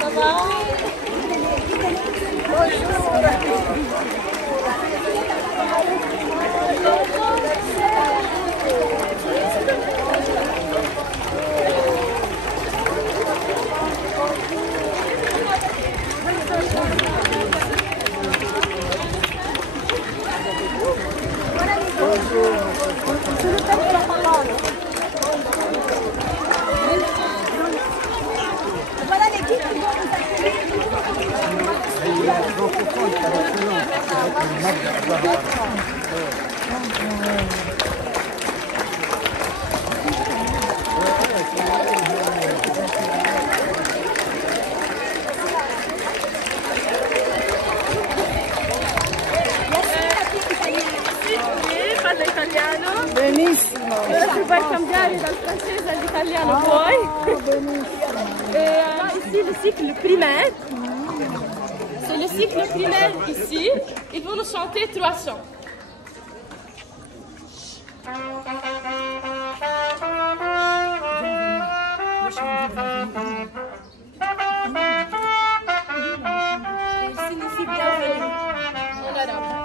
Ça va? Voilà l'équipe qui vont Benissimo. Ora tu puoi cambiare dal francese all'italiano poi. Ici le cycle primaire. C'est le cycle primaire ici. Ils vont nous chanter 3 chants. Signifie bienvenue en arabe.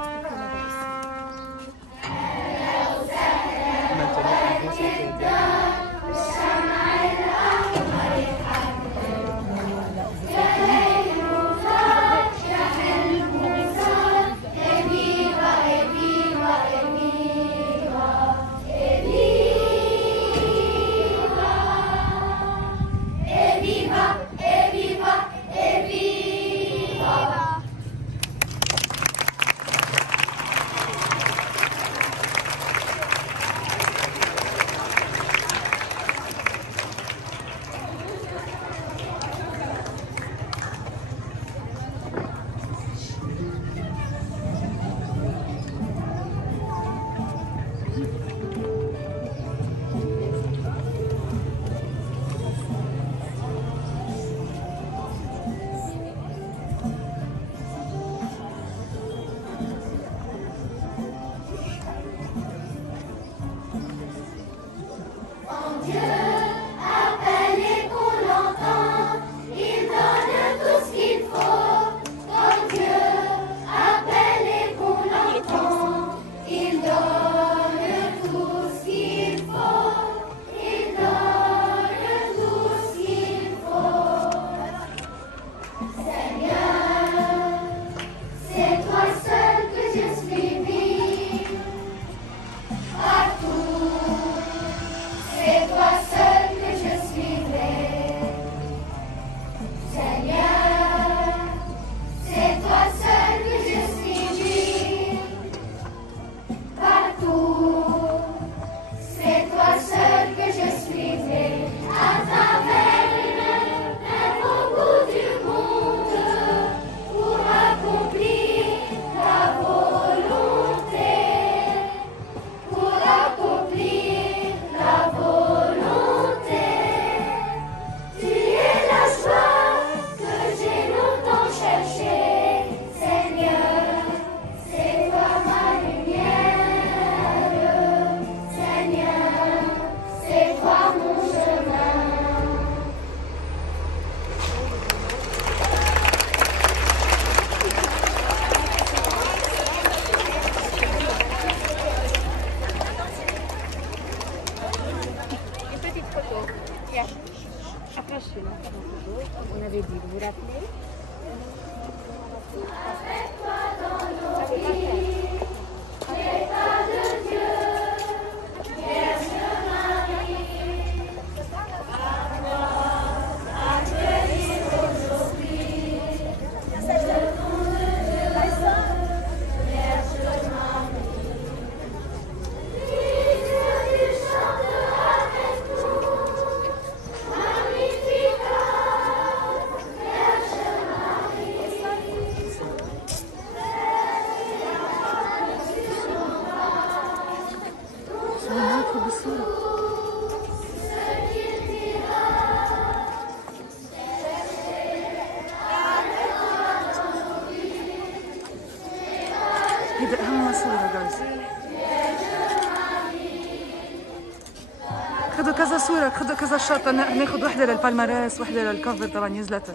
On avait dit, vous vous rappelez? كذا صورة كذا شوت، ناخذ وحدة للبالماريس وحدة للكفر تبع نيوزلتر.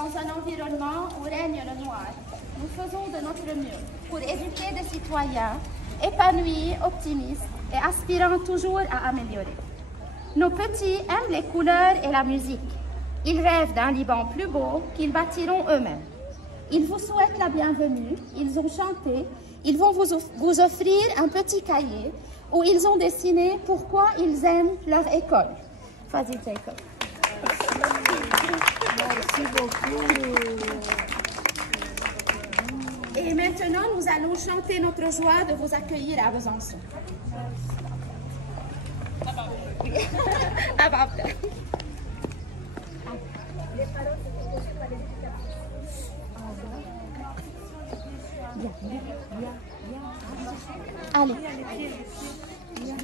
Dans un environnement où règne le noir, nous faisons de notre mieux pour éduquer des citoyens épanouis, optimistes et aspirant toujours à améliorer. Nos petits aiment les couleurs et la musique. Ils rêvent d'un Liban plus beau qu'ils bâtiront eux-mêmes. Ils vous souhaitent la bienvenue, ils ont chanté, ils vont vous offrir un petit cahier où ils ont dessiné pourquoi ils aiment leur école. Vas-y, Jacob. Merci beaucoup. Et maintenant, nous allons chanter notre joie de vous accueillir à Besançon. Oui. Allez.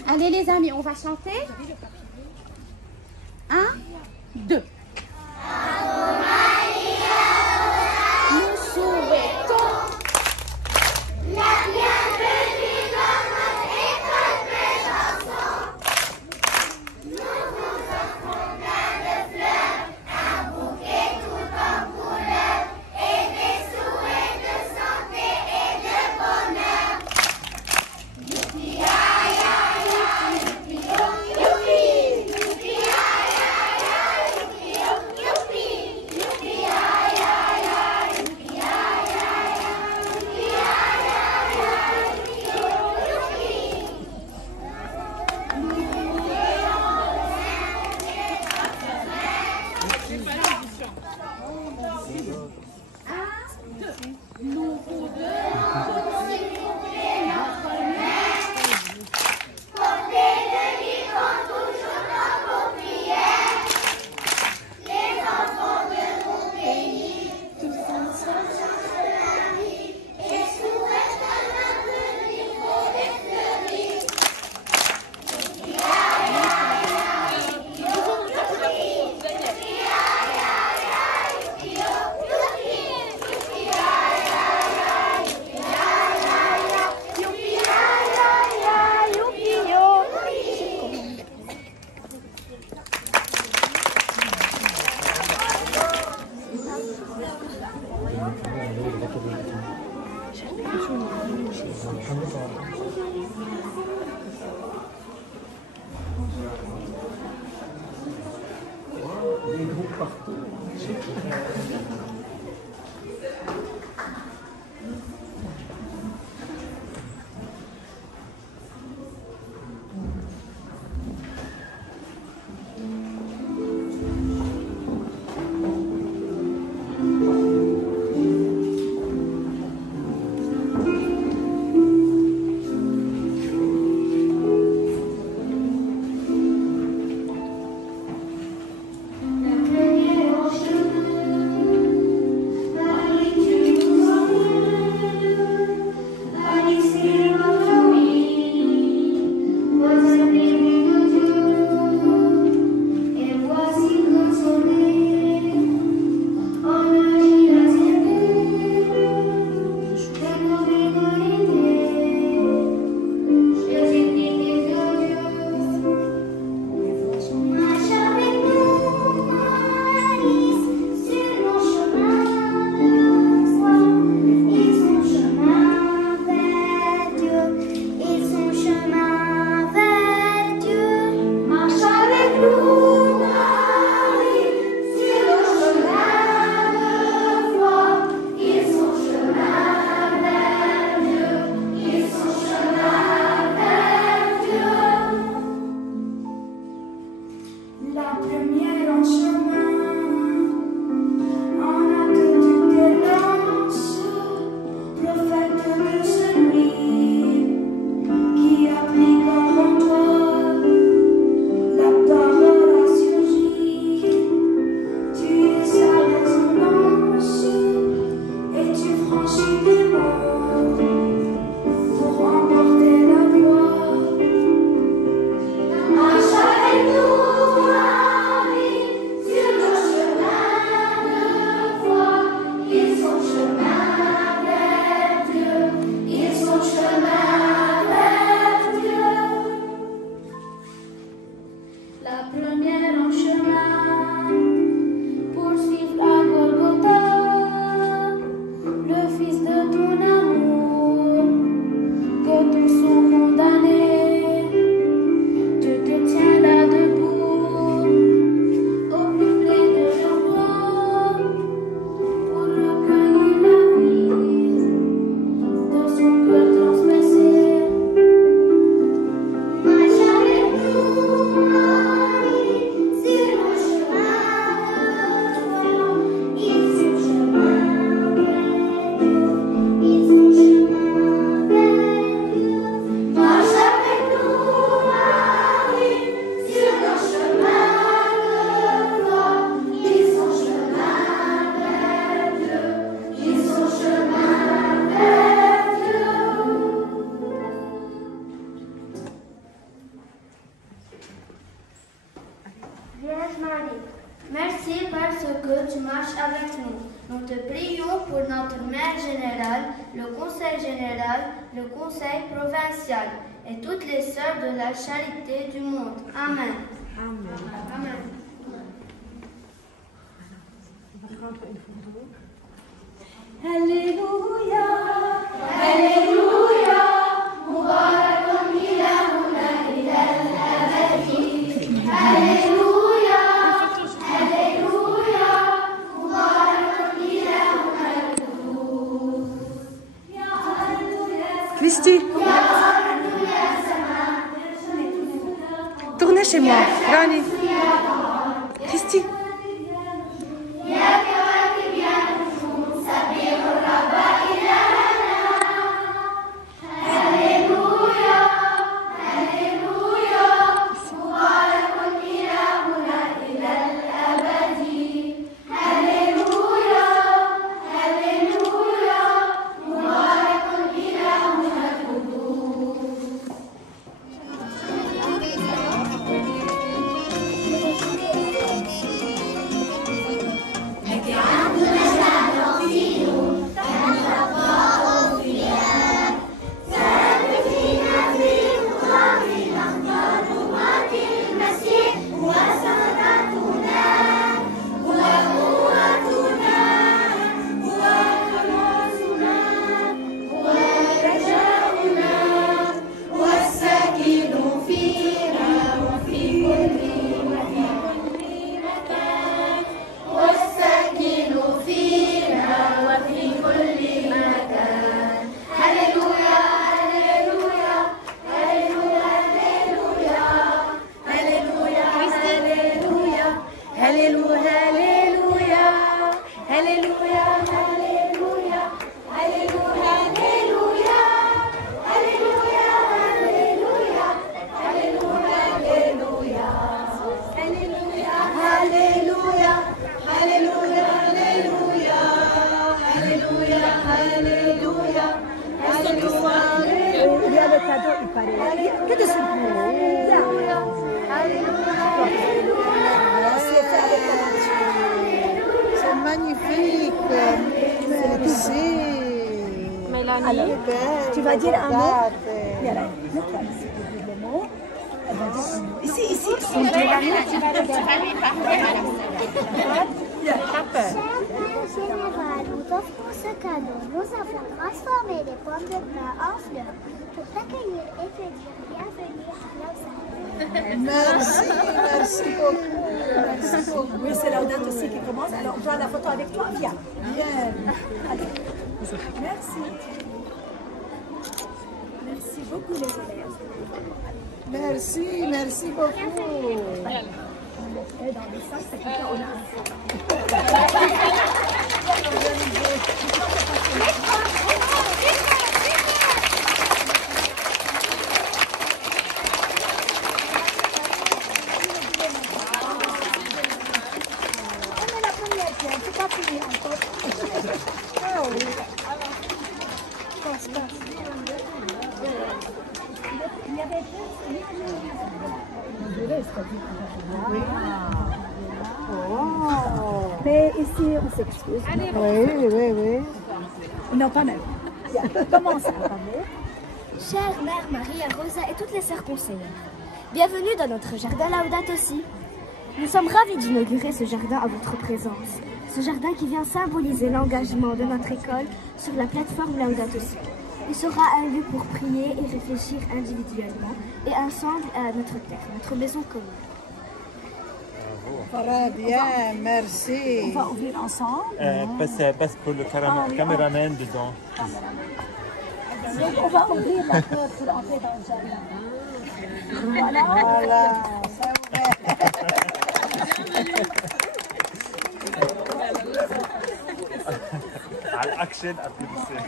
Allez les amis, on va chanter. 1, 2. Nous souhaitons la bienvenue dans notre école Besançon. Nous vous offrons Des groupes partout. Vierge Marie, merci parce que tu marches avec nous. Nous te prions pour notre Mère générale, le Conseil général, le Conseil provincial et toutes les sœurs de la charité du monde. Amen. Amen. Amen. Alléluia, Alléluia, Mubarakun ilahuna ilal abadi. Alléluia, Alléluia, Mubarakun ilahuna al-qudus. Ya Alléluia. Christy, tournez chez moi. Rani. Christy. Alléluia, Alléluia, Alléluia, Alléluia, Alléluia, Alléluia, Alléluia, Alléluia, Alléluia, Alléluia, Alléluia, Alléluia, Alléluia, Alléluia, Alléluia, Alléluia. Il y a le cadeau, il paraît. Que de surprise. C'est magnifique. Merci. Mélanie. Alors, tu vas dire un mot. Viens là, mets-toi ici, dis le mot. Elle va dire un mot. Ici, ici. Mélanie, tu vas lui parler à la Général, nous offrons ce cadeau. Nous avons transformé les pommes de pin en fleurs pour t'accueillir et te dire bienvenue à Lausanne. Merci, merci beaucoup. Merci beaucoup. Oui, c'est Laudate aussi qui commence. Alors, on prend la photo avec toi. Viens. Bien. Allez. Merci. Merci beaucoup, les élèves. Merci, merci beaucoup. Et dans le sac, c'est comme ça, on a un on est la première, tiens, tu peux pas finir encore. Ah oui. Passe, passe. Il y avait mais ici, on s'excuse. Oui, oui, oui. Non, pas même. Commence à parler. Chère Mère Maria Rosa et toutes les sœurs conseillères, bienvenue dans notre jardin Laudato Si. Nous sommes ravis d'inaugurer ce jardin à votre présence. Ce jardin qui vient symboliser l'engagement de notre école sur la plateforme Laudato Si. Il sera un lieu pour prier et réfléchir individuellement et ensemble à notre terre, notre maison commune. Très bien, merci. On va ouvrir ensemble. Passe pour le caméraman dedans. Donc, on va ouvrir la porte pour entrer dans le jardin. Voilà. Voilà, c'est على الاكشن applaudissez.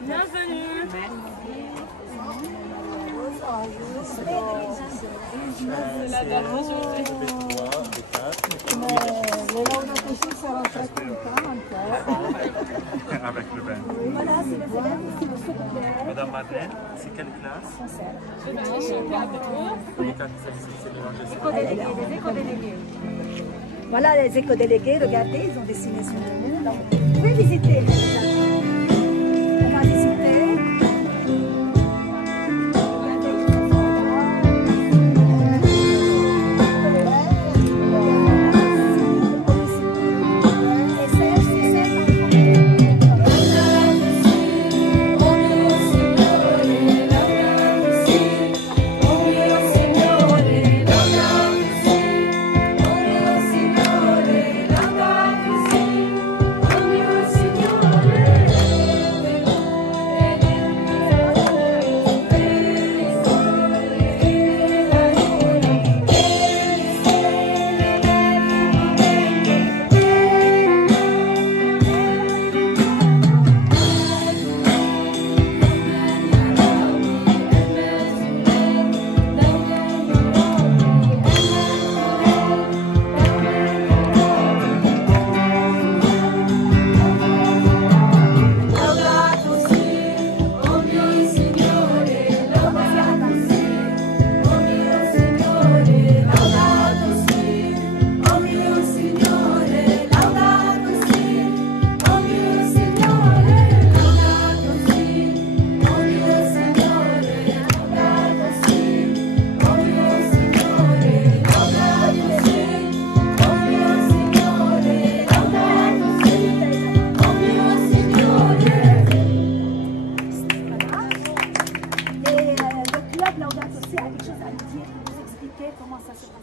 Bienvenue. La date d'aujourd'hui. Le Laudato Si sera très content encore. Avec le bain. Voilà, c'est les élèves ici, le secondaire. Madame Madeleine, c'est quelle classe? Je vais chanter avec vous. Les quatre, c'est mélangé. Éco-délégués, les éco-délégués. Voilà les éco-délégués, regardez, ils ont dessiné sur le mur. Donc, vous pouvez visiter. On va visiter.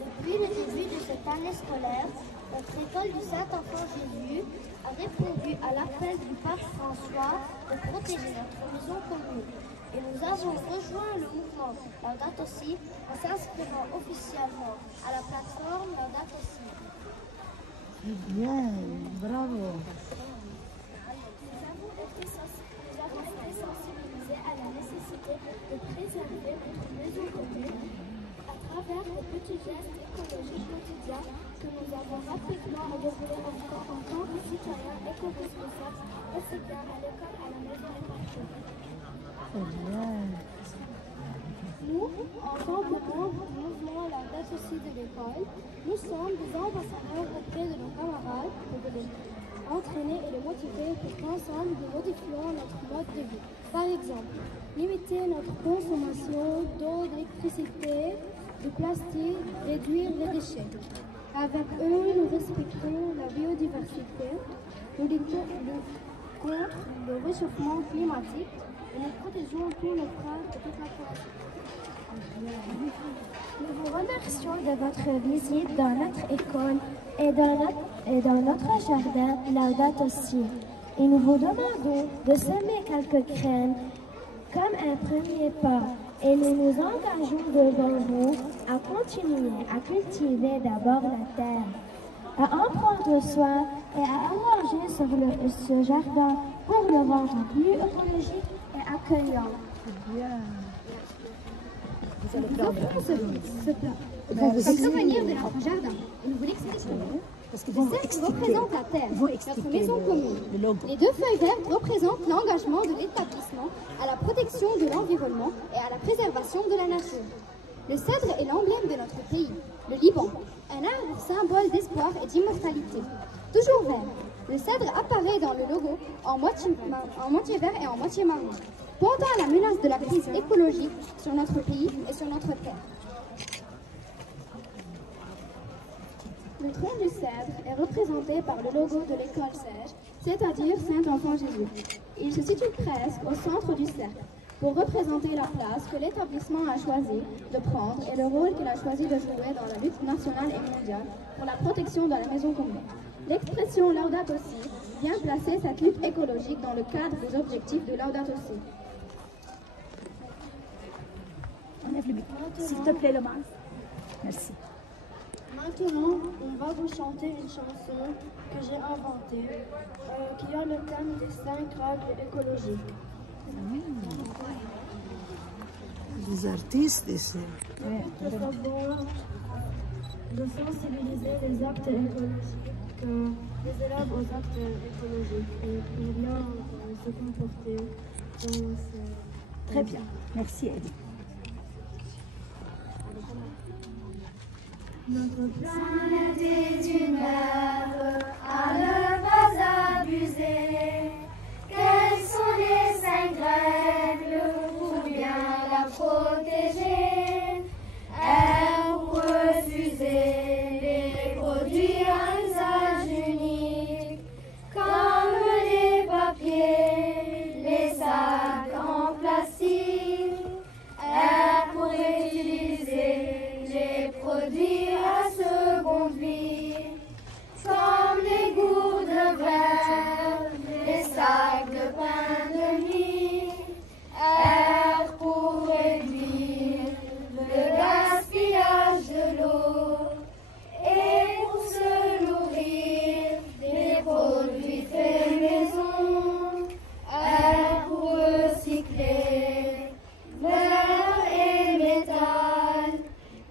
Depuis le début de cette année scolaire, notre école du Saint-Enfant Jésus a répondu à l'appel du pape François de protéger notre maison commune. Et nous avons rejoint le mouvement Laudato Si en s'inscrivant officiellement spécialement à la plateforme Laudato Si. Bien, bravo. Nous avons été sensibilisés à la nécessité de préserver notre maison commune à travers les petits gestes écologiques quotidiens que nous avons rapidement à développer en tant que citoyens éco-responsables, aussi bien à l'école, à la maison et partout. Nous, en tant que membres du mouvement Laudato Si de l'école, nous sommes des ambassadeurs auprès de nos camarades pour les entraîner et les motiver pour qu'ensemble nous modifions notre mode de vie. Par exemple, limiter notre consommation d'eau, d'électricité, de plastique, réduire les déchets. Avec eux, nous respectons la biodiversité, nous luttons contre le réchauffement climatique et nous protégeons tous nos frères et toute la création. Nous vous remercions de votre visite dans notre école et dans notre jardin Laudato Si. Et nous vous demandons de semer quelques graines comme un premier pas. Et nous nous engageons devant vous à continuer à cultiver d'abord la terre, à en prendre soin et à arranger ce jardin pour le rendre plus écologique et accueillant. Vous allez prendre ce plat. Comme souvenir de notre jardin. Et nous vous l'expliquons. parce que Le cercle représente la terre, notre maison commune. Les deux feuilles vertes représentent l'engagement de l'établissement à la protection de l'environnement et à la préservation de la nature. Le cèdre est l'emblème de notre pays, le Liban, un arbre symbole d'espoir et d'immortalité. Toujours vert, le cèdre apparaît dans le logo en moitié vert et en moitié marron, pointant à la menace de la crise écologique sur notre pays et sur notre terre. Le tronc du cèdre est représenté par le logo de l'école Sège, c'est-à-dire Saint-Enfant Jésus. Il se situe presque au centre du cercle, pour représenter la place que l'établissement a choisi de prendre et le rôle qu'il a choisi de jouer dans la lutte nationale et mondiale pour la protection de la maison commune. L'expression Laudato Si vient placer cette lutte écologique dans le cadre des objectifs de Laudato Si. Enlève le micro, s'il te plaît, Lomas. Merci. Maintenant, on va vous chanter une chanson que j'ai inventée, qui a le thème des 5 règles écologiques. Des artistes ici. De savoir de sensibiliser les actes écologiques, les élèves aux actes écologiques et pour bien se comporter dans ces... Très bien. Merci, Eddie. Notre planète est une œuvre à ne pas abuser. Quelles sont les 5 règles pour bien la protéger? Pour refuser les produits à usage unique, comme les papiers, les sacs en plastique. Pour utiliser les produits à seconde vie, comme les gourdes de verre, les sacs de pain de mie. Pour réduire le gaspillage de l'eau et pour se nourrir des produits faits maison. Pour recycler verre et métal,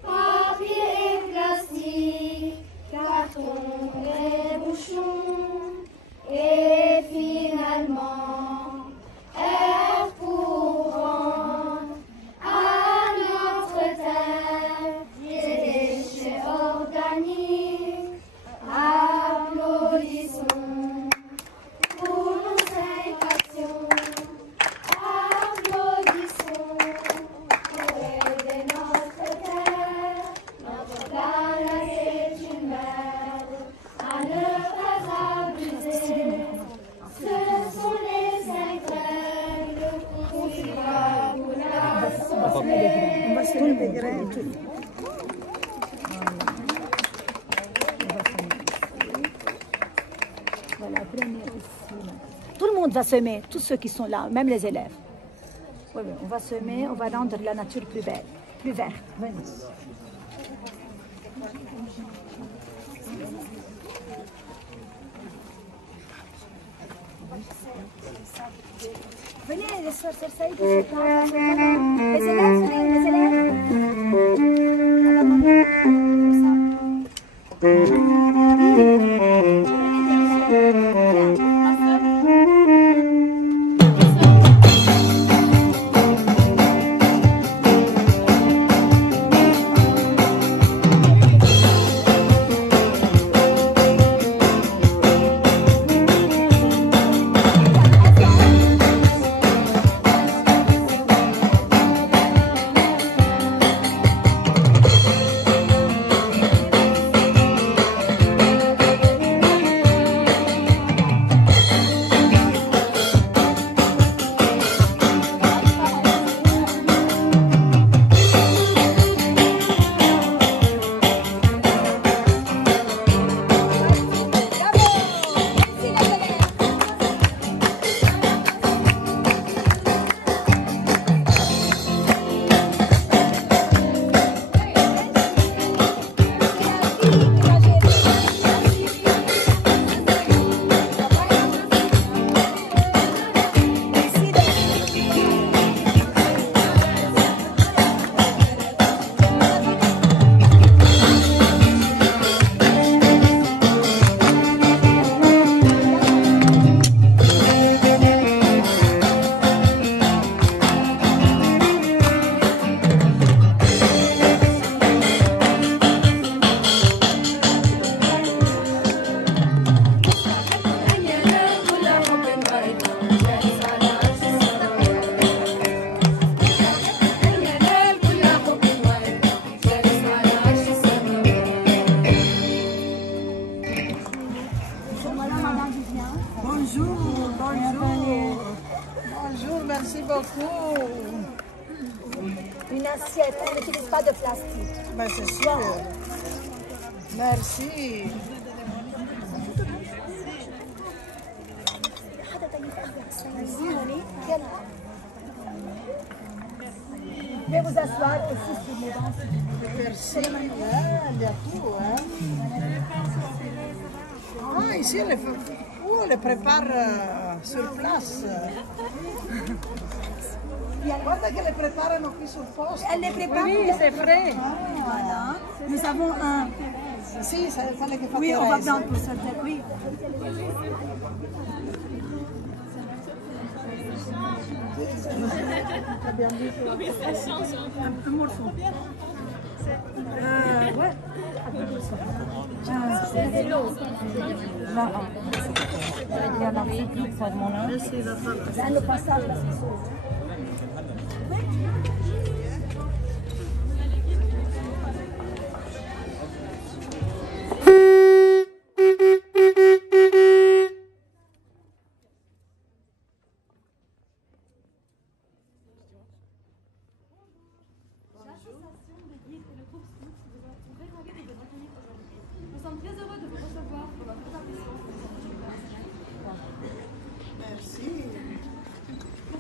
papier et plastique, carton et bouchons, et finalement, air pour rendre à notre terre des déchets organiques. Applaudissons pour nos 5 actions. Applaudissons pour aider notre terre. Notre planète est une merde à ne pas abuser. Ce sont les 5 règles pour vivre pour la santé. On va semer des graines. Voilà, prenez ici. Tout le monde va semer, tous ceux qui sont là, même les élèves. Oui, oui, on va semer, on va rendre la nature plus belle, plus verte. sœurs Saïd, les élèves, les élèves. Merci beaucoup. Une assiette, on n'utilise pas de plastique. Ben, c'est sûr. Merci. Je vais vous asseoir aussi sur les bancs. Merci. Il y a tout. Hein. Ah, ici, on les prépare sur place. Guarda che le preparano qui sul posto. Elle les prépare. Oui, c'est frais. Voilà. Nous avons un. Si, c'est quelle che fa Oui, on va Thérèse. prendre pour ça. Oui. Oui, ça change Un morceau. Ouais. C'est long. لا يلا نسيب صار منى لأنه باساج بس بصوت.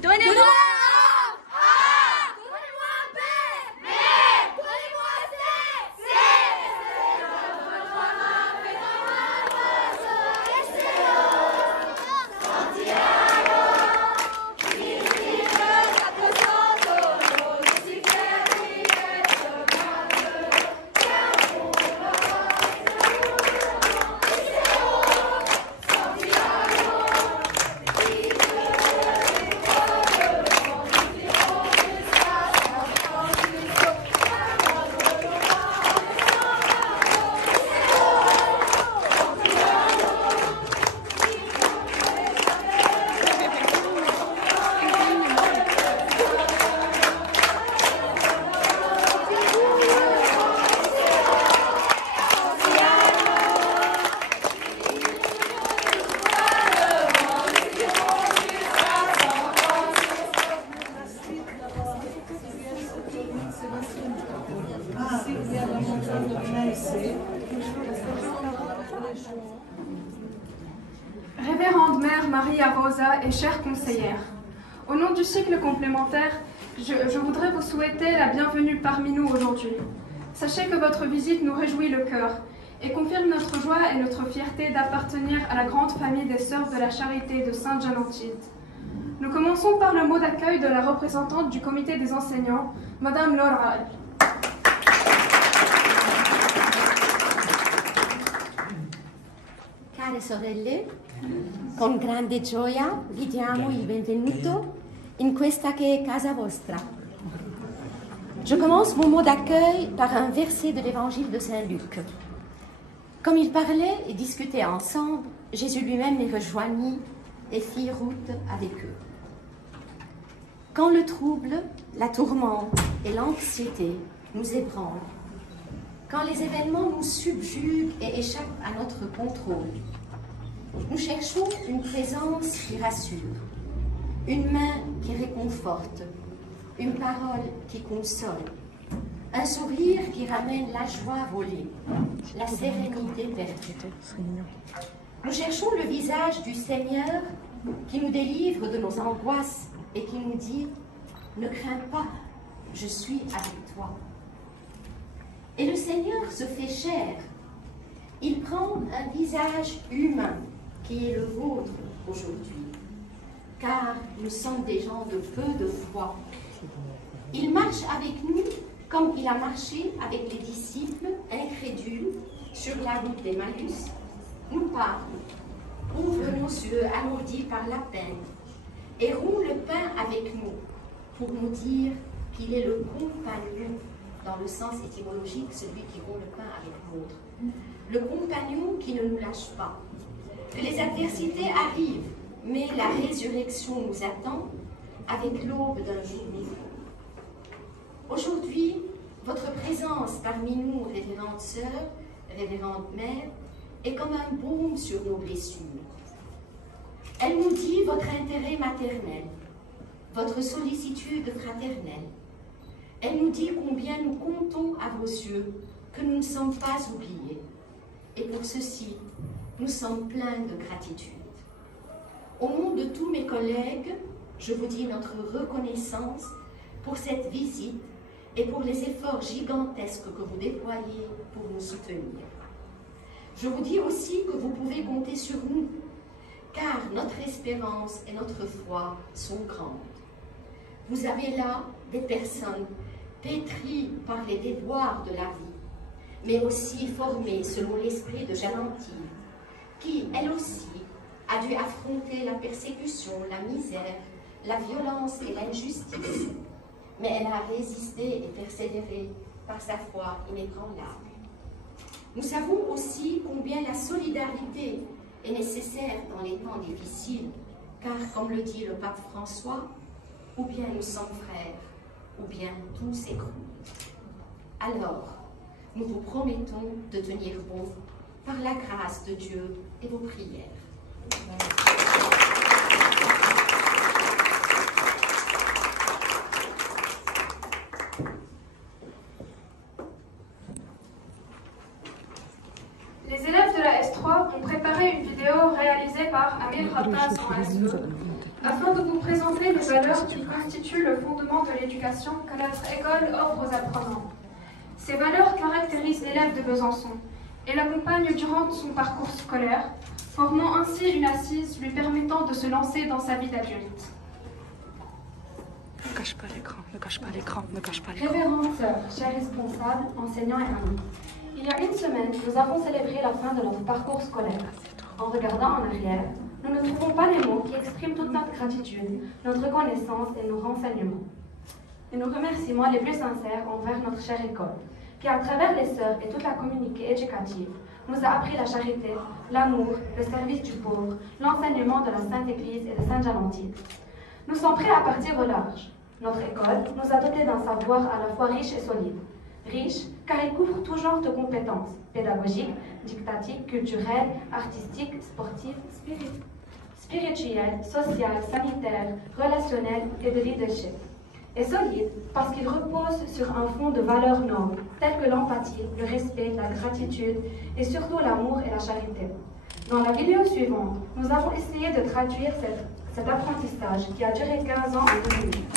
Donnez-moi Révérende Mère Maria Rosa et chère conseillère, au nom du cycle complémentaire, je voudrais vous souhaiter la bienvenue parmi nous aujourd'hui. Sachez que votre visite nous réjouit le cœur et confirme notre joie et notre fierté d'appartenir à la grande famille des Sœurs de la Charité de Sainte-Jeanne-Antide. Nous commençons par le mot d'accueil de la représentante du comité des enseignants, Madame Laura. Care sorelle, con grande gioia vi diamo il benvenuto in questa che è casa vostra. Je commence mon mot d'accueil par un verset de l'évangile de Saint Luc. Comme ils parlaient et discutaient ensemble, Jésus lui-même les rejoignit et fit route avec eux. Quand le trouble, la tourmente et l'anxiété nous ébranlent, quand les événements nous subjuguent et échappent à notre contrôle, nous cherchons une présence qui rassure, une main qui réconforte, une parole qui console, un sourire qui ramène la joie volée, la sérénité perdue. Nous cherchons le visage du Seigneur qui nous délivre de nos angoisses et qui nous dit « Ne crains pas, je suis avec toi ». Et le Seigneur se fait chair. Il prend un visage humain qui est le vôtre aujourd'hui, car nous sommes des gens de peu de foi. Il marche avec nous comme il a marché avec les disciples incrédules sur la route d'Emmaüs, nous parle, ouvre nos yeux alourdis par la peine et rompt le pain avec nous pour nous dire qu'il est le compagnon, dans le sens étymologique, celui qui rompt le pain avec l'autre. Le compagnon qui ne nous lâche pas. Que les adversités arrivent, mais la résurrection nous attend avec l'aube d'un jour nouveau. Aujourd'hui, votre présence parmi nous, révérende sœur, révérende mère, est comme un baume sur nos blessures. Elle nous dit votre intérêt maternel, votre sollicitude fraternelle. Elle nous dit combien nous comptons à vos yeux, que nous ne sommes pas oubliés. Et pour ceci, nous sommes pleins de gratitude. Au nom de tous mes collègues, je vous dis notre reconnaissance pour cette visite et pour les efforts gigantesques que vous déployez pour nous soutenir. Je vous dis aussi que vous pouvez compter sur nous, car notre espérance et notre foi sont grandes. Vous avez là des personnes pétries par les déboires de la vie, mais aussi formées selon l'esprit de Jalantine, qui, elle aussi, a dû affronter la persécution, la misère, la violence et l'injustice. Mais elle a résisté et persévéré par sa foi inébranlable. Nous savons aussi combien la solidarité est nécessaire dans les temps difficiles, car, comme le dit le pape François, ou bien nous sommes frères, ou bien tout s'écroule. Alors, nous vous promettons de tenir bon par la grâce de Dieu et vos prières. Les élèves de la S3 ont préparé une vidéo réalisée par Amir Rabbas en SE, afin de vous présenter les valeurs qui constituent le fondement de l'éducation que notre école offre aux apprenants. Ces valeurs caractérisent l'élève de Besançon et l'accompagnent durant son parcours scolaire, formant ainsi une assise lui permettant de se lancer dans sa vie d'adulte. Ne cache pas l'écran, ne cache pas l'écran, ne cache pas l'écran. Révérende sœur, chers responsables, enseignants et amis, il y a une semaine, nous avons célébré la fin de notre parcours scolaire. En regardant en arrière, nous ne trouvons pas les mots qui expriment toute notre gratitude, notre reconnaissance et nos renseignements. Et nos remerciements les plus sincères envers notre chère école, qui à travers les sœurs et toute la communauté éducative, nous a appris la charité, l'amour, le service du pauvre, l'enseignement de la Sainte Église et de Sainte Jalantine. Nous sommes prêts à partir au large. Notre école nous a dotés d'un savoir à la fois riche et solide. Riche, car il couvre tout genre de compétences, pédagogiques, didactiques, culturelles, artistiques, sportives, spirituelles, sociales, sanitaires, relationnelles et de leadership. Et solide, parce qu'il repose sur un fond de valeurs nobles, telles que l'empathie, le respect, la gratitude et surtout l'amour et la charité. Dans la vidéo suivante, nous avons essayé de traduire cet apprentissage qui a duré 15 ans en 2008.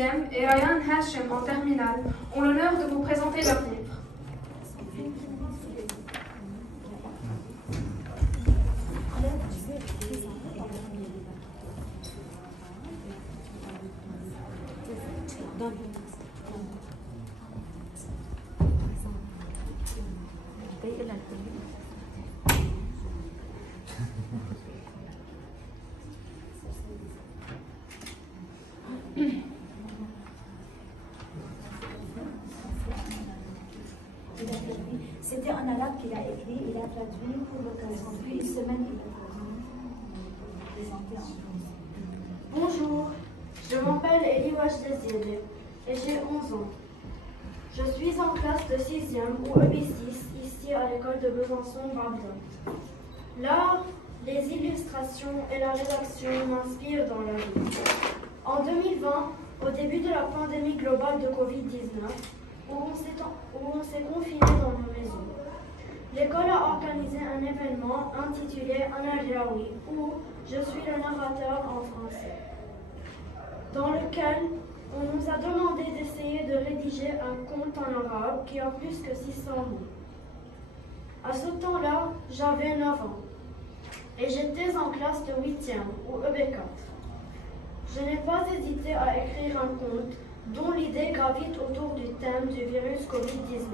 6e et Ryan Hashem en terminale ont l'honneur de vous présenter leur livre. C'était en arabe qu'il a écrit, il a traduit pour l'occasion. Depuis une semaine, il a présenté en français. Bonjour, je m'appelle Elie Wachdeziré et j'ai 11 ans. Je suis en classe de 6e ou EB6 ici à l'école de Besançon-Babda. L'art, les illustrations et la rédaction m'inspirent dans la vie. En 2020, au début de la pandémie globale de Covid-19, où on s'est confiné dans nos maisons, l'école a organisé un événement intitulé Anarjaoui, où je suis le narrateur en français, dans lequel on nous a demandé d'essayer de rédiger un conte en arabe qui a plus que 600 mots. À ce temps-là, j'avais 9 ans et j'étais en classe de 8e ou EB4. Je n'ai pas hésité à écrire un conte dont l'idée gravite autour du thème du virus Covid-19,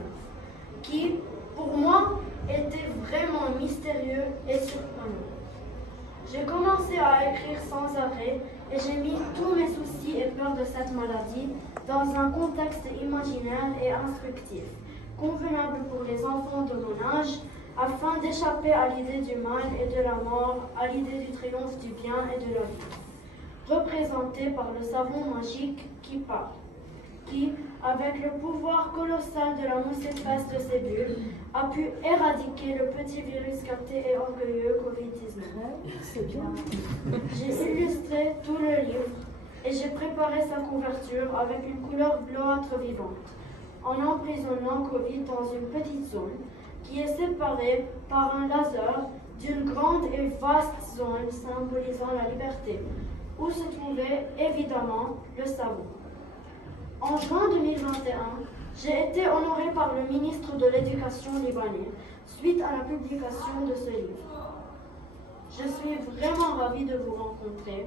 qui, pour moi, était vraiment mystérieux et surprenant. J'ai commencé à écrire sans arrêt et j'ai mis tous mes soucis et peurs de cette maladie dans un contexte imaginaire et instructif, convenable pour les enfants de mon âge, afin d'échapper à l'idée du mal et de la mort, à l'idée du triomphe du bien et de la vie, représenté par le savon magique qui parle, qui, avec le pouvoir colossal de la mousse épaisse de ses bulles, a pu éradiquer le petit virus capté et orgueilleux Covid-19. J'ai illustré tout le livre et j'ai préparé sa couverture avec une couleur bleuâtre vivante, en emprisonnant Covid dans une petite zone qui est séparée par un laser d'une grande et vaste zone symbolisant la liberté, où se trouvait évidemment le savon. En juin 2021, j'ai été honorée par le ministre de l'Éducation libanais suite à la publication de ce livre. Je suis vraiment ravie de vous rencontrer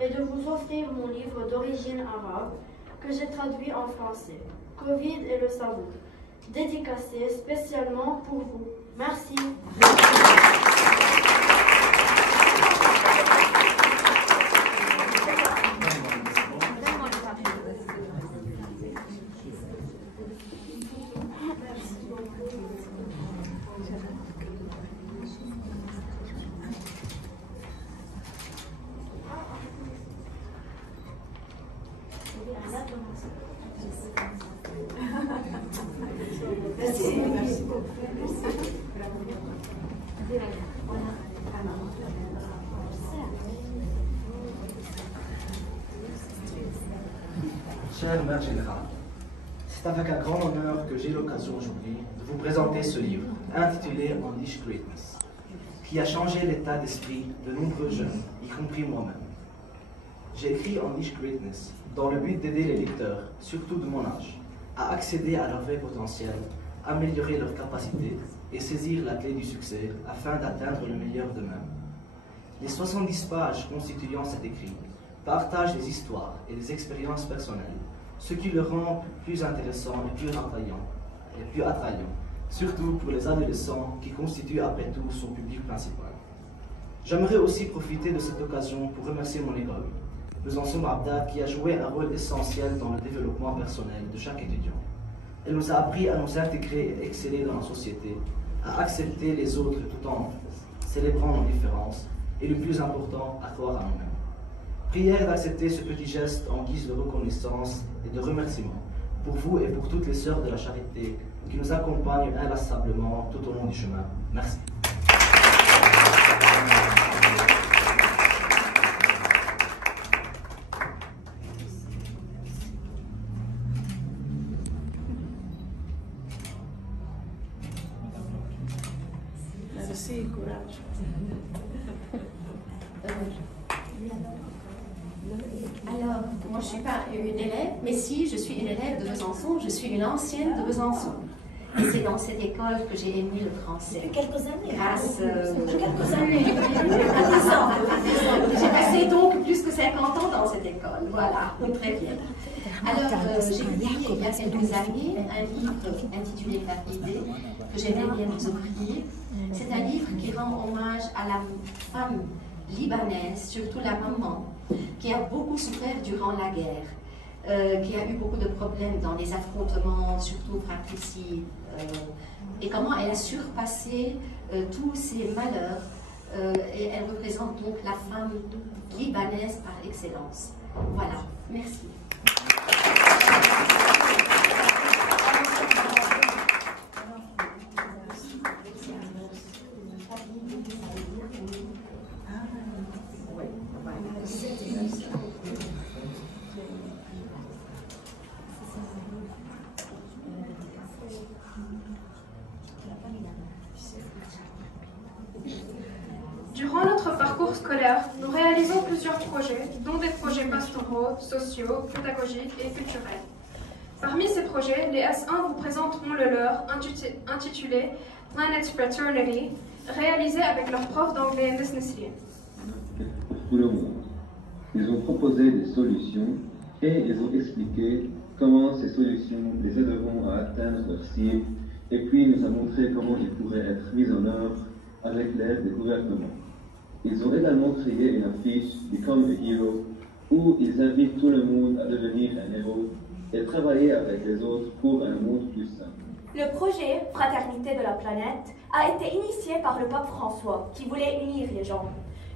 et de vous offrir mon livre d'origine arabe que j'ai traduit en français, Covid et le savon, dédicacé spécialement pour vous. Merci. Chère Mère Générale, c'est avec un grand honneur que j'ai l'occasion aujourd'hui de vous présenter ce livre intitulé Unleash Greatness, qui a changé l'état d'esprit de nombreux jeunes, y compris moi-même. J'ai écrit Unleash Greatness dans le but d'aider les lecteurs, surtout de mon âge, à accéder à leur vrai potentiel, améliorer leurs capacités et saisir la clé du succès afin d'atteindre le meilleur d'eux-mêmes. Les 70 pages constituant cet écrit partagent des histoires et des expériences personnelles, ce qui le rend plus intéressant et plus attrayant, surtout pour les adolescents qui constituent après tout son public principal. J'aimerais aussi profiter de cette occasion pour remercier mon école, Besançon-Babda, qui a joué un rôle essentiel dans le développement personnel de chaque étudiant. Elle nous a appris à nous intégrer et exceller dans la société, à accepter les autres tout en célébrant nos différences et le plus important, à croire à nous-mêmes. Prière d'accepter ce petit geste en guise de reconnaissance et de remerciement pour vous et pour toutes les sœurs de la charité qui nous accompagnent inlassablement tout au long du chemin. Merci. Merci, courage. Alors, moi je ne suis pas une élève, mais si, je suis une élève de Besançon, je suis une ancienne de Besançon. Et c'est dans cette école que j'ai aimé le français. Depuis quelques années. Grâce. Quelques années. À 10 ans. J'ai passé donc plus que 50 ans dans cette école. Voilà, très bien. Alors, j'ai publié il y a quelques années un livre intitulé Papidé, que j'aimerais bien vous offrir. C'est un livre qui rend hommage à la femme libanaise, surtout la maman, qui a beaucoup souffert durant la guerre, qui a eu beaucoup de problèmes dans les affrontements, surtout fratricides, et comment elle a surpassé tous ces malheurs, et elle représente donc la femme libanaise par excellence. Voilà, merci. Durant notre parcours scolaire, nous réalisons plusieurs projets, dont des projets pastoraux, sociaux, pédagogiques et culturels. Parmi ces projets, les S1 vous présenteront le leur, intitulé Planet Fraternity, réalisé avec leur prof d'anglais Nesnesli. Pour tout le monde. Ils ont proposé des solutions et ils ont expliqué comment ces solutions les aideront à atteindre leur cible, et puis nous a montré comment ils pourraient être mis en œuvre avec l'aide des gouvernements. Ils ont également créé une affiche Become a Hero où ils invitent tout le monde à devenir un héros et travailler avec les autres pour un monde plus sain. Le projet Fraternité de la planète a été initié par le pape François qui voulait unir les gens.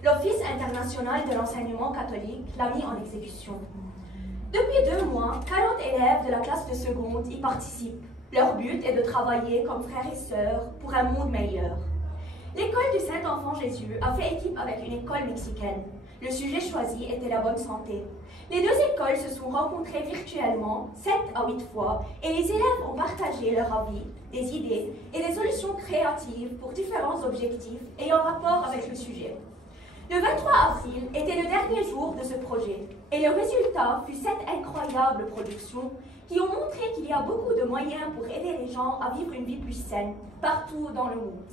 L'Office international de l'enseignement catholique l'a mis en exécution. Depuis 2 mois, 40 élèves de la classe de seconde y participent. Leur but est de travailler comme frères et sœurs pour un monde meilleur. L'école du Saint-Enfant Jésus a fait équipe avec une école mexicaine. Le sujet choisi était la bonne santé. Les 2 écoles se sont rencontrées virtuellement 7 à 8 fois et les élèves ont partagé leur avis, des idées et des solutions créatives pour différents objectifs ayant rapport avec le sujet. Le 23 avril était le dernier jour de ce projet et le résultat fut 7 incroyables productions qui ont montré qu'il y a beaucoup de moyens pour aider les gens à vivre une vie plus saine partout dans le monde.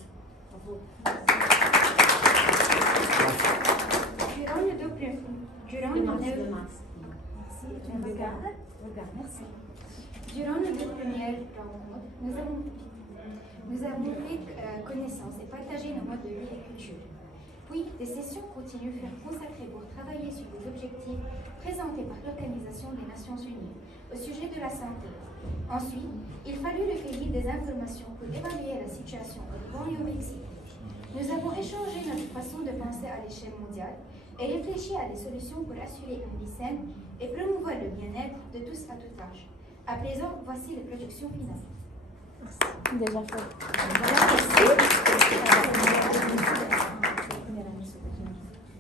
Durant nos 2 premières rencontres, nous avons pris connaissance et partagé nos modes de vie et culture. Puis, des sessions continues furent consacrées pour travailler sur les objectifs présentés par l'Organisation des Nations Unies au sujet de la santé. Ensuite, il fallut recueillir des informations pour évaluer la situation au Gabon et au Mexique. Nous avons échangé notre façon de penser à l'échelle mondiale et réfléchi à des solutions pour assurer une vie saine et promouvoir le bien-être de tous à tout âge. À présent, voici les productions finales. Déjà fait.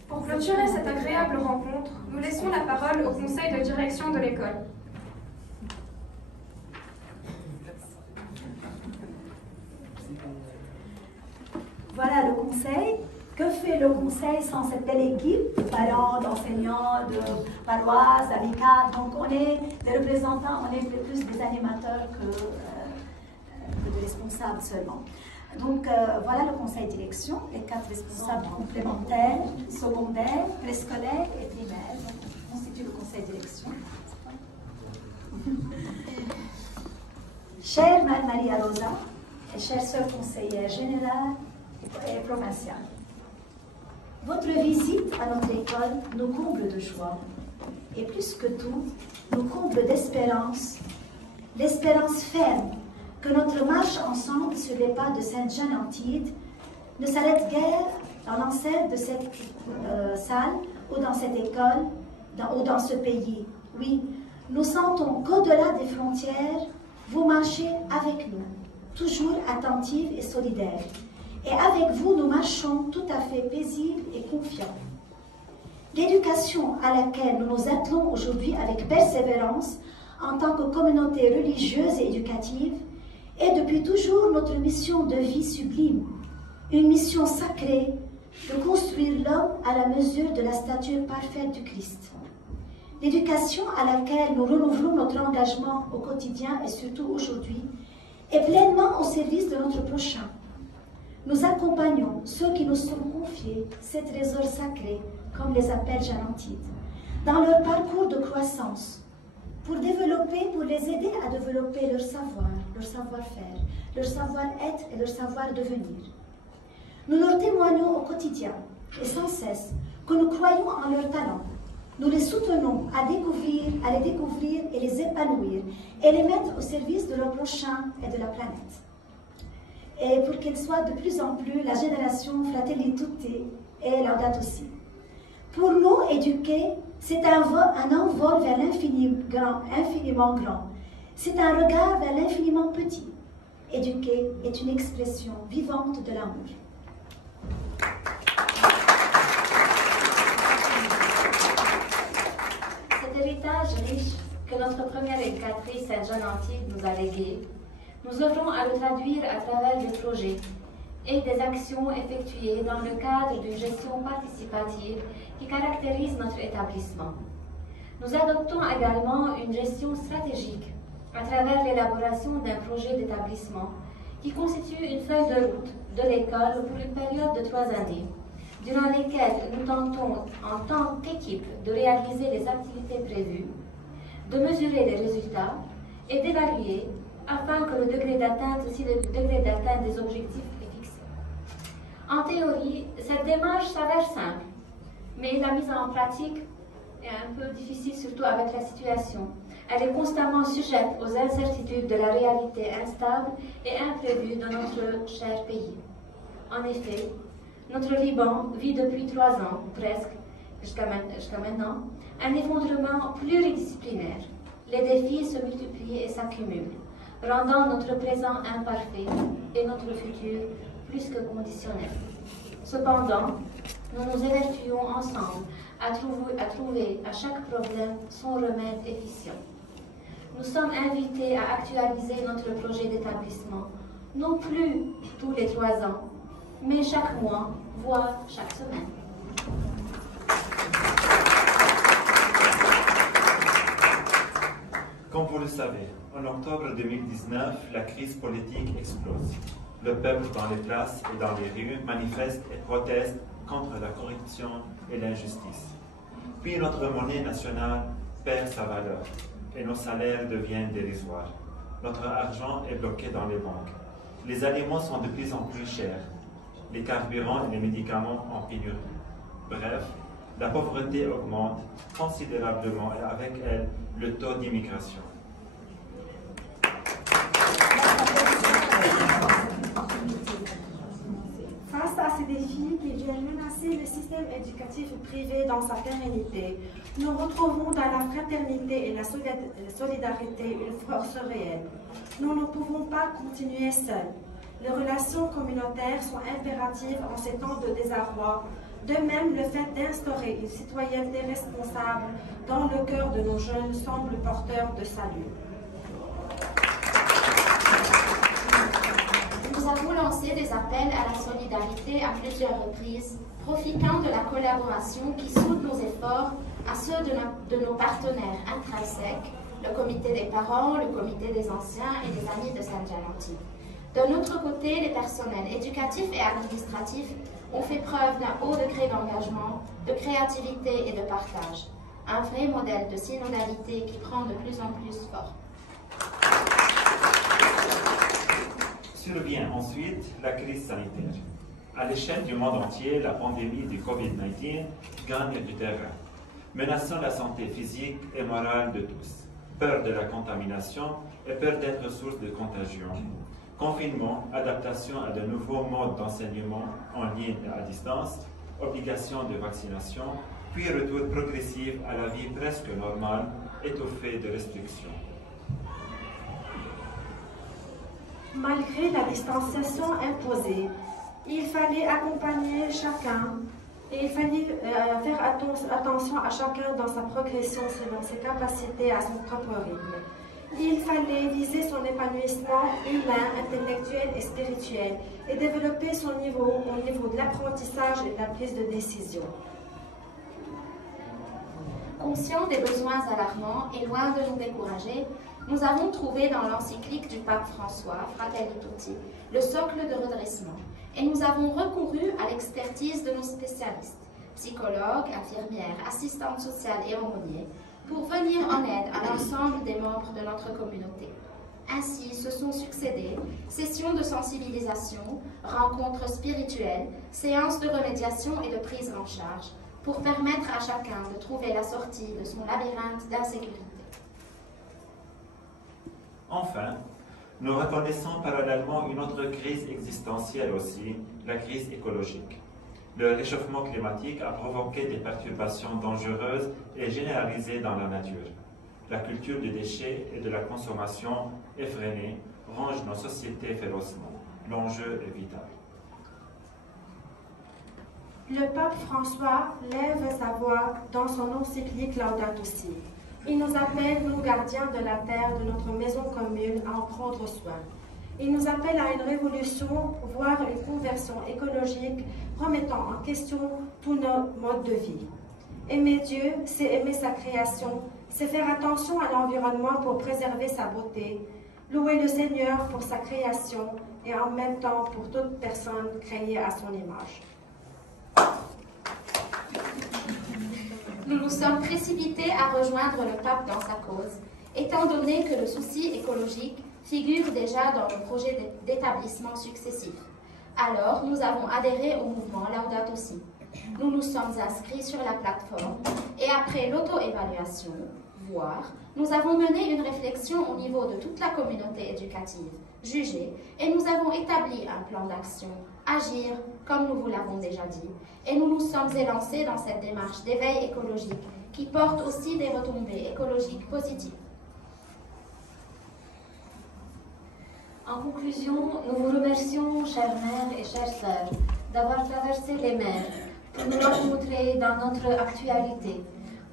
Pour clôturer cette agréable rencontre, nous laissons la parole au conseil de direction de l'école. Voilà le conseil. Que fait le conseil sans cette belle équipe de parents, d'enseignants, de paroisses, d'avocats? Donc on est des représentants, on est plus des animateurs que des responsables seulement. Donc voilà le conseil de direction, les 4 responsables complémentaires, secondaires, préscolaires et primaires. Donc on constitue le conseil de direction. Chère Mère Maria Rosa et chère sœur conseillère générale et provinciale, votre visite à notre école nous comble de joie et plus que tout, nous comble d'espérance, l'espérance ferme que notre marche ensemble sur les pas de Sainte-Jeanne-Antide ne s'arrête guère dans l'enceinte de cette salle ou dans cette école ou dans ce pays. Oui, nous sentons qu'au-delà des frontières, vous marchez avec nous, toujours attentifs et solidaires. Et avec vous, nous marchons tout à fait paisibles et confiants. L'éducation à laquelle nous nous attelons aujourd'hui avec persévérance en tant que communauté religieuse et éducative est depuis toujours notre mission de vie sublime, une mission sacrée de construire l'homme à la mesure de la stature parfaite du Christ. l'éducation à laquelle nous renouvelons notre engagement au quotidien et surtout aujourd'hui, est pleinement au service de notre prochain. Nous accompagnons ceux qui nous sont confiés, ces trésors sacrés, comme les appelle Jalantide, dans leur parcours de croissance, pour les aider à développer leur savoir, leur savoir-faire, leur savoir-être et leur savoir-devenir. Nous leur témoignons au quotidien et sans cesse que nous croyons en leurs talents. Nous les soutenons à les découvrir et les épanouir et les mettre au service de leur prochain et de la planète. Et pour qu'ils soient de plus en plus la génération Fratelli Tutti et Laudato Si. Pour nous, éduquer, c'est un envol vers infiniment grand. C'est un regard vers l'infiniment petit. Éduquer est une expression vivante de l'amour. Cet héritage riche que notre première éducatrice Sainte-Jalantide nous a légué, nous œuvrons à le traduire à travers des projets et des actions effectuées dans le cadre d'une gestion participative qui caractérise notre établissement. Nous adoptons également une gestion stratégique à travers l'élaboration d'un projet d'établissement qui constitue une feuille de route de l'école pour une période de 3 années, durant lesquelles nous tentons, en tant qu'équipe, de réaliser les activités prévues, de mesurer les résultats et d'évaluer afin que le degré d'atteinte des objectifs est fixé. En théorie, cette démarche s'avère simple, mais la mise en pratique est un peu difficile, surtout avec la situation. Elle est constamment sujette aux incertitudes de la réalité instable et imprévue de notre cher pays. En effet, notre Liban vit depuis 3 ans, presque, jusqu'à maintenant, un effondrement pluridisciplinaire. Les défis se multiplient et s'accumulent, rendant notre présent imparfait et notre futur plus que conditionnel. Cependant, nous nous évertuons ensemble à trouver à chaque problème son remède efficient. Nous sommes invités à actualiser notre projet d'établissement, non plus tous les 3 ans, mais chaque mois, voire chaque semaine. Comme vous le savez, en octobre 2019, la crise politique explose. Le peuple dans les places et dans les rues manifeste et proteste contre la corruption et l'injustice. Puis notre monnaie nationale perd sa valeur et nos salaires deviennent dérisoires. Notre argent est bloqué dans les banques. Les aliments sont de plus en plus chers. Les carburants et les médicaments en pénurie. Bref, la pauvreté augmente considérablement et avec elle le taux d'immigration. Face à ces défis qui viennent menacer le système éducatif privé dans sa pérennité, nous retrouvons dans la fraternité et la solidarité une force réelle. Nous ne pouvons pas continuer seuls. Les relations communautaires sont impératives en ces temps de désarroi. De même, le fait d'instaurer une citoyenneté responsable dans le cœur de nos jeunes semble porteur de salut. Nous avons lancé des appels à la solidarité à plusieurs reprises, profitant de la collaboration qui soude nos efforts à ceux de nos partenaires intrinsèques, le comité des parents, le comité des anciens et des amis de Sainte-Jalantide. De notre côté, les personnels éducatifs et administratifs ont fait preuve d'un haut degré d'engagement, de créativité et de partage. Un vrai modèle de synodalité qui prend de plus en plus forme. Survient ensuite la crise sanitaire. À l'échelle du monde entier, la pandémie du Covid-19 gagne du terrain, menaçant la santé physique et morale de tous. Peur de la contamination et peur d'être source de contagion. Confinement, adaptation à de nouveaux modes d'enseignement en ligne et à distance, obligation de vaccination, puis retour progressif à la vie presque normale, étoffée de restrictions. Malgré la distanciation imposée, il fallait accompagner chacun et il fallait faire attention à chacun dans sa progression selon ses capacités à son propre rythme. Il fallait viser son épanouissement humain, intellectuel et spirituel et développer son niveau au niveau de l'apprentissage et de la prise de décision. Conscients des besoins alarmants et loin de nous décourager, nous avons trouvé dans l'encyclique du pape François, Fratelli Tutti, le socle de redressement, et nous avons recouru à l'expertise de nos spécialistes, psychologues, infirmières, assistantes sociales et aumôniers, pour venir en aide à l'ensemble des membres de notre communauté. Ainsi se sont succédés sessions de sensibilisation, rencontres spirituelles, séances de remédiation et de prise en charge, pour permettre à chacun de trouver la sortie de son labyrinthe d'insécurité. Enfin, nous reconnaissons parallèlement une autre crise existentielle aussi, la crise écologique. Le réchauffement climatique a provoqué des perturbations dangereuses et généralisées dans la nature. La culture du déchet et de la consommation effrénée ronge nos sociétés férocement. L'enjeu est vital. Le pape François lève sa voix dans son encyclique Laudato Si. Il nous appelle, nous gardiens de la terre, de notre maison commune, à en prendre soin. Il nous appelle à une révolution, voire une conversion écologique, remettant en question tous nos modes de vie. Aimer Dieu, c'est aimer sa création, c'est faire attention à l'environnement pour préserver sa beauté, louer le Seigneur pour sa création et en même temps pour toute personne créée à son image. Nous nous sommes précipités à rejoindre le pape dans sa cause, étant donné que le souci écologique figure déjà dans nos projets d'établissement successifs. Alors, nous avons adhéré au mouvement Laudato Si. Nous nous sommes inscrits sur la plateforme et après l'auto-évaluation, nous avons mené une réflexion au niveau de toute la communauté éducative, jugé, et nous avons établi un plan d'action, agir, comme nous vous l'avons déjà dit, et nous nous sommes élancés dans cette démarche d'éveil écologique qui porte aussi des retombées écologiques positives. En conclusion, nous vous remercions, chères mères et chères sœurs, d'avoir traversé les mers pour nous rencontrer dans notre actualité,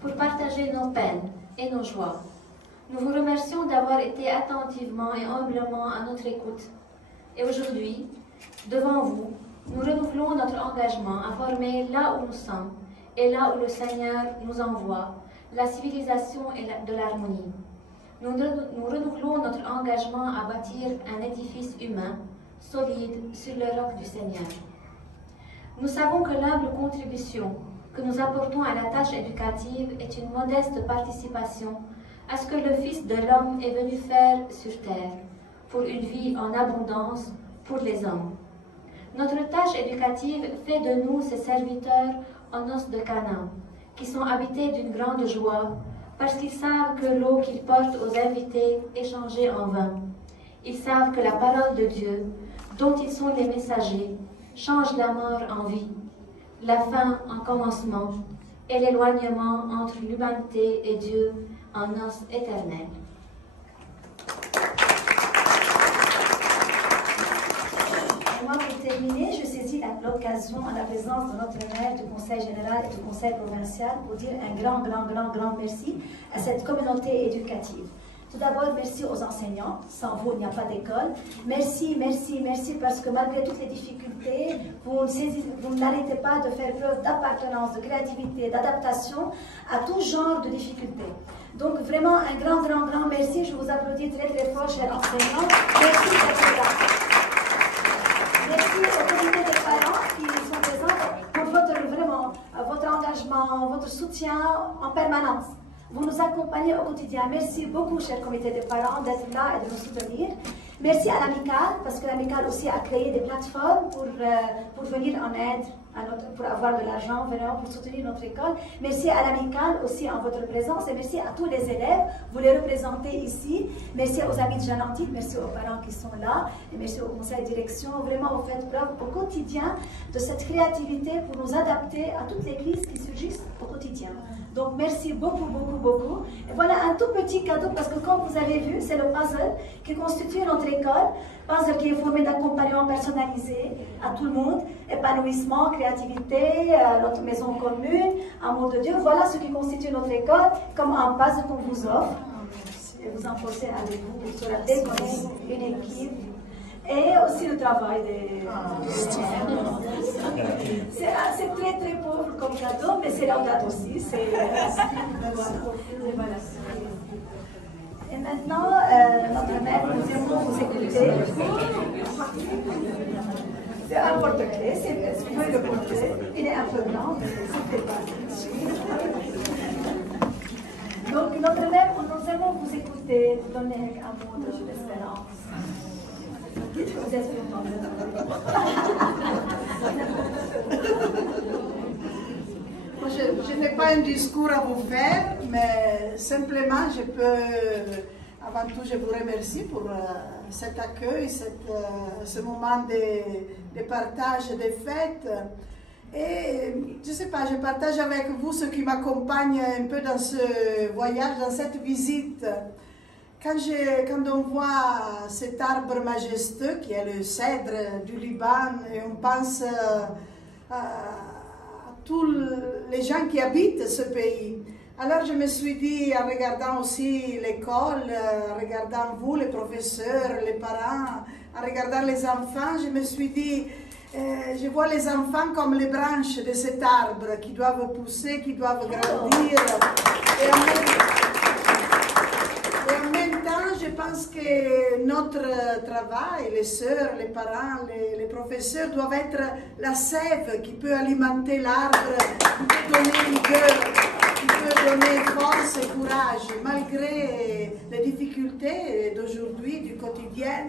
pour partager nos peines et nos joies. Nous vous remercions d'avoir été attentivement et humblement à notre écoute. Et aujourd'hui, devant vous, nous renouvelons notre engagement à former là où nous sommes et là où le Seigneur nous envoie, la civilisation et de l'harmonie. Nous renouvelons notre engagement à bâtir un édifice humain, solide, sur le roc du Seigneur. Nous savons que l'humble contribution que nous apportons à la tâche éducative est une modeste participation à ce que le Fils de l'homme est venu faire sur terre, pour une vie en abondance pour les hommes. Notre tâche éducative fait de nous ses serviteurs en os de Canaan, qui sont habités d'une grande joie, parce qu'ils savent que l'eau qu'ils portent aux invités est changée en vin. Ils savent que la parole de Dieu, dont ils sont les messagers, change la mort en vie, la fin en commencement, et l'éloignement entre l'humanité et Dieu en noces éternelles. Moi, pour terminer, je saisis l'occasion, à la présence de notre maire, du Conseil général et du Conseil provincial, pour dire un grand merci à cette communauté éducative. Tout d'abord, merci aux enseignants. Sans vous, il n'y a pas d'école. Merci parce que malgré toutes les difficultés, vous n'arrêtez pas de faire preuve d'appartenance, de créativité, d'adaptation à tout genre de difficultés. Donc vraiment, un grand merci. Je vous applaudis très fort, chers enseignants. Merci d'être là. Merci au comité des parents qui sont présents pour votre engagement, votre soutien en permanence. Vous nous accompagnez au quotidien. Merci beaucoup, cher comité des parents, d'être là et de nous soutenir. Merci à l'Amicale, parce que l'Amicale aussi a créé des plateformes pour venir en aide, pour avoir de l'argent, vraiment pour soutenir notre école. Merci à l'Amicale aussi en votre présence et merci à tous les élèves. Vous les représentez ici. Merci aux amis de Jeanne Antique, merci aux parents qui sont là et merci au conseil de direction. Vraiment, vous faites preuve au quotidien de cette créativité pour nous adapter à toutes les crises qui surgissent au quotidien. Donc, merci beaucoup. Et voilà un tout petit cadeau parce que comme vous avez vu, c'est le puzzle qui constitue notre école. Puzzle qui est formé d'accompagnement personnalisé à tout le monde, épanouissement, créativité, notre maison commune, amour de Dieu. Voilà ce qui constitue notre école comme un puzzle qu'on vous offre. Et vous emportez avec vous pour cela décorer une équipe. Et aussi le travail des... C'est très pauvre comme cadeau, mais c'est Laudato aussi. Voilà. Et maintenant, notre mère, nous aimons vous écouter. C'est un porte-clés, suivez le portrait. Il est un peu blanc, mais c'était pas. Donc, notre mère, nous aimons vous écouter, donner un mot d'espérance. Vous êtes Je n'ai pas un discours à vous faire, mais simplement je peux, avant tout, je vous remercie pour cet accueil, ce moment de partage, de fête. Et je ne sais pas, je partage avec vous ce qui m'accompagne un peu dans ce voyage, dans cette visite. Quand on voit cet arbre majestueux qui est le cèdre du Liban, et on pense à tous les gens qui habitent ce pays. Alors je me suis dit, en regardant aussi l'école, en regardant vous, les professeurs, les parents, en regardant les enfants, je me suis dit, je vois les enfants comme les branches de cet arbre qui doivent pousser, qui doivent grandir. Et en même temps, je pense que notre travail, les sœurs, les parents, les professeurs doivent être la sève qui peut alimenter l'arbre, qui peut donner rigueur, qui peut donner force et courage, malgré les difficultés d'aujourd'hui, du quotidien.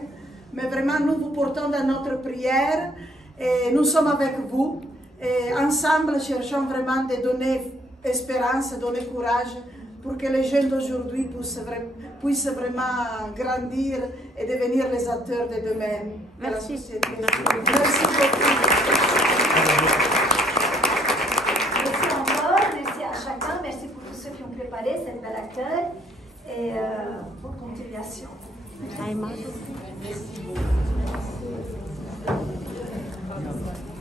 Mais vraiment, nous vous portons dans notre prière et nous sommes avec vous. Et ensemble, cherchons vraiment de donner espérance, de donner courage pour que les jeunes d'aujourd'hui puissent vraiment grandir et devenir les acteurs de demain de la société. Merci beaucoup. Merci encore, merci à chacun, merci pour tous ceux qui ont préparé cette belle accueil et bonne continuation. Merci beaucoup.